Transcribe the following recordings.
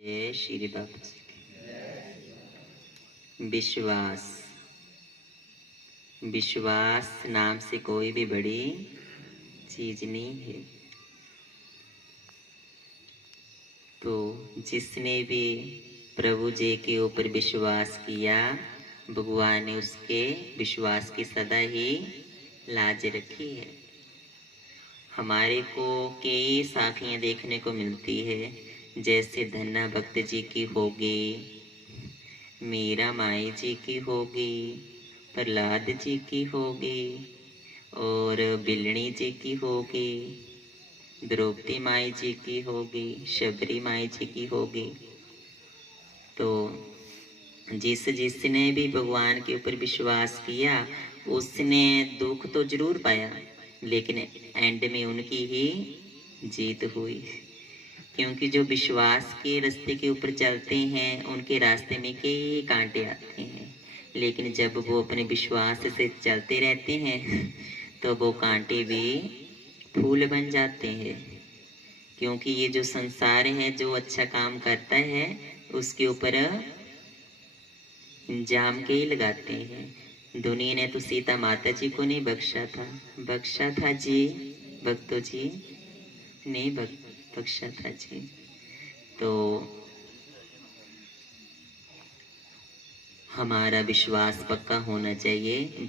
जय श्री बाबा जी की। विश्वास, विश्वास नाम से कोई भी बड़ी चीज नहीं है। तो जिसने भी प्रभु जी के ऊपर विश्वास किया, भगवान ने उसके विश्वास की सदा ही लाज रखी है। हमारे को कई साखियाँ देखने को मिलती है, जैसे धन्ना भक्त जी की होगी, मीरा माई जी की होगी, प्रहलाद जी की होगी, और बिलनी जी की होगी, द्रौपदी माई जी की होगी, शबरी माई जी की होगी। तो जिसने भी भगवान के ऊपर विश्वास किया, उसने दुख तो जरूर पाया, लेकिन एंड में उनकी ही जीत हुई। क्योंकि जो विश्वास के रास्ते के ऊपर चलते हैं, उनके रास्ते में कई कांटे आते हैं, लेकिन जब वो अपने विश्वास से चलते रहते हैं तो वो कांटे भी फूल बन जाते हैं। क्योंकि ये जो संसार है, जो अच्छा काम करता है उसके ऊपर जाम के ही लगाते हैं। दुनिया ने तो सीता माता जी को नहीं बख्शा था जी, भक्तों जी ने बख्शा था जी। तो हमारा विश्वास पक्का होना चाहिए।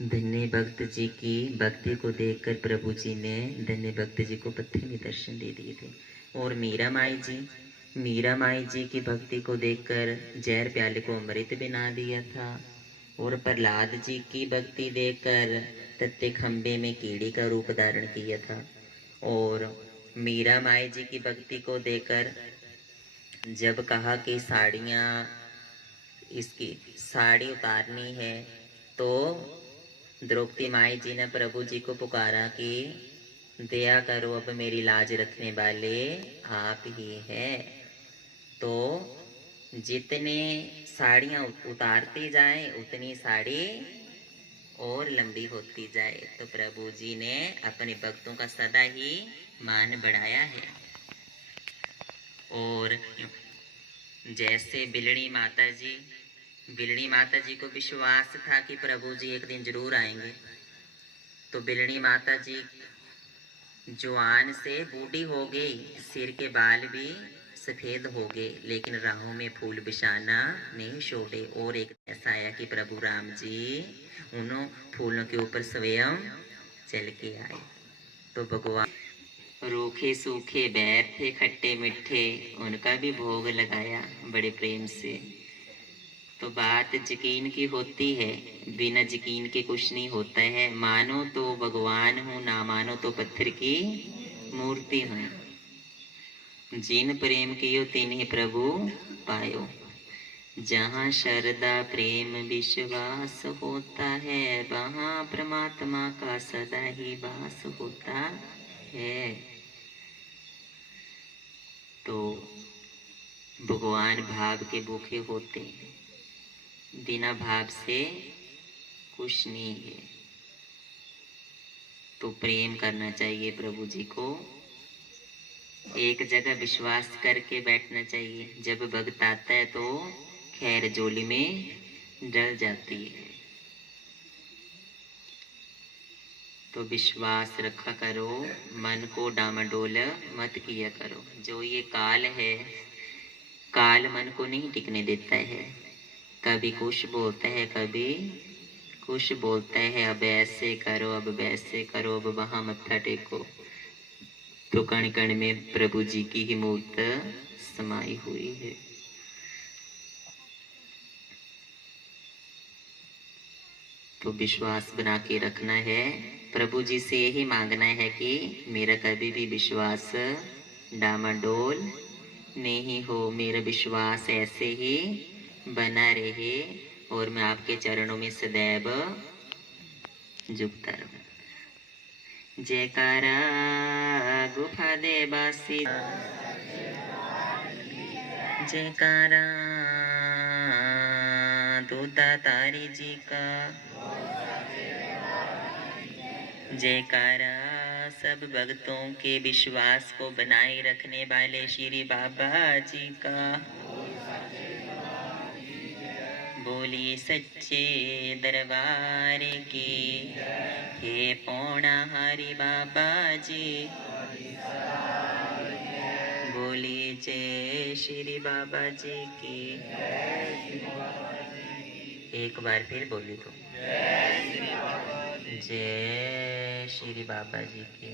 धन्य भक्त जी की भक्ति को देखकर प्रभु जी ने धन्य भक्त जी को पत्थर में दर्शन दे दिए थे। और मीरा माई जी की भक्ति को देखकर जहर प्याले को अमृत बना दिया था। और प्रहलाद जी की भक्ति देखकर तत्ते खंबे में कीड़ी का रूप धारण किया था। और मीरा माई जी की भक्ति को देखकर जब कहा कि इसकी साड़ी उतारनी है, तो द्रौपदी माई जी ने प्रभु जी को पुकारा कि दया करो, अब मेरी लाज रखने वाले आप ही हैं। तो जितने साड़ियाँ उतारती जाए, उतनी साड़ी और लंबी होती जाए। तो प्रभु जी ने अपने भक्तों का सदा ही मान बढ़ाया है। और जैसे बिलड़ी माता जी को विश्वास था कि प्रभु जी एक दिन जरूर आएंगे। तो बिलड़ी माता जी जुआन से बूढ़ी हो गई, सिर के बाल भी सफेद हो गए, लेकिन राहों में फूल बिछाना नहीं छोड़े। और एक ऐसा आया कि प्रभु राम जी उन फूलों के ऊपर स्वयं चल के आए। तो भगवान रूखे सूखे बैर थे, खट्टे मीठे, उनका भी भोग लगाया बड़े प्रेम से। तो बात यकीन की होती है, बिना यकीन के कुछ नहीं होता है। मानो तो भगवान हूँ, ना मानो तो पत्थर की मूर्ति हूँ। जिन प्रेम कियो तिन ही प्रभु पायो। जहाँ श्रद्धा प्रेम विश्वास होता है, वहाँ परमात्मा का सदा ही वास होता है। तो भगवान भाव के भूखे होते हैं, बिना भाव से कुछ नहीं है। तो प्रेम करना चाहिए प्रभु जी को, एक जगह विश्वास करके बैठना चाहिए। जब भक्त आता है तो खैर जोली में डल जाती है। तो विश्वास रखा करो, मन को डामाडोल मत किया करो। जो ये काल है, काल मन को नहीं टिकने देता है। कभी कुछ बोलता है, कभी कुछ बोलता है। अब ऐसे करो, अब वैसे करो, अब वहां मत्था टेको। तो कण कण में प्रभु जी की ही मूर्त समाई हुई है। तो विश्वास बना के रखना है। प्रभु जी से यही मांगना है कि मेरा कभी भी विश्वास डामाडोल नहीं हो, मेरा विश्वास ऐसे ही बना रहे और मैं आपके चरणों में सदैव झुकता रहूं। जयकारा गुफा दे बासी, जयकारा दूधा तारी जी का, जयकारा सब भक्तों के विश्वास को बनाए रखने वाले श्री बाबा जी का। बोलिए सच्चे दरबार की। हे पौना हरि बाबा जी। बोलिए जय श्री बाबा जी की। एक बार फिर बोली तो जय श्री बाबा जी की।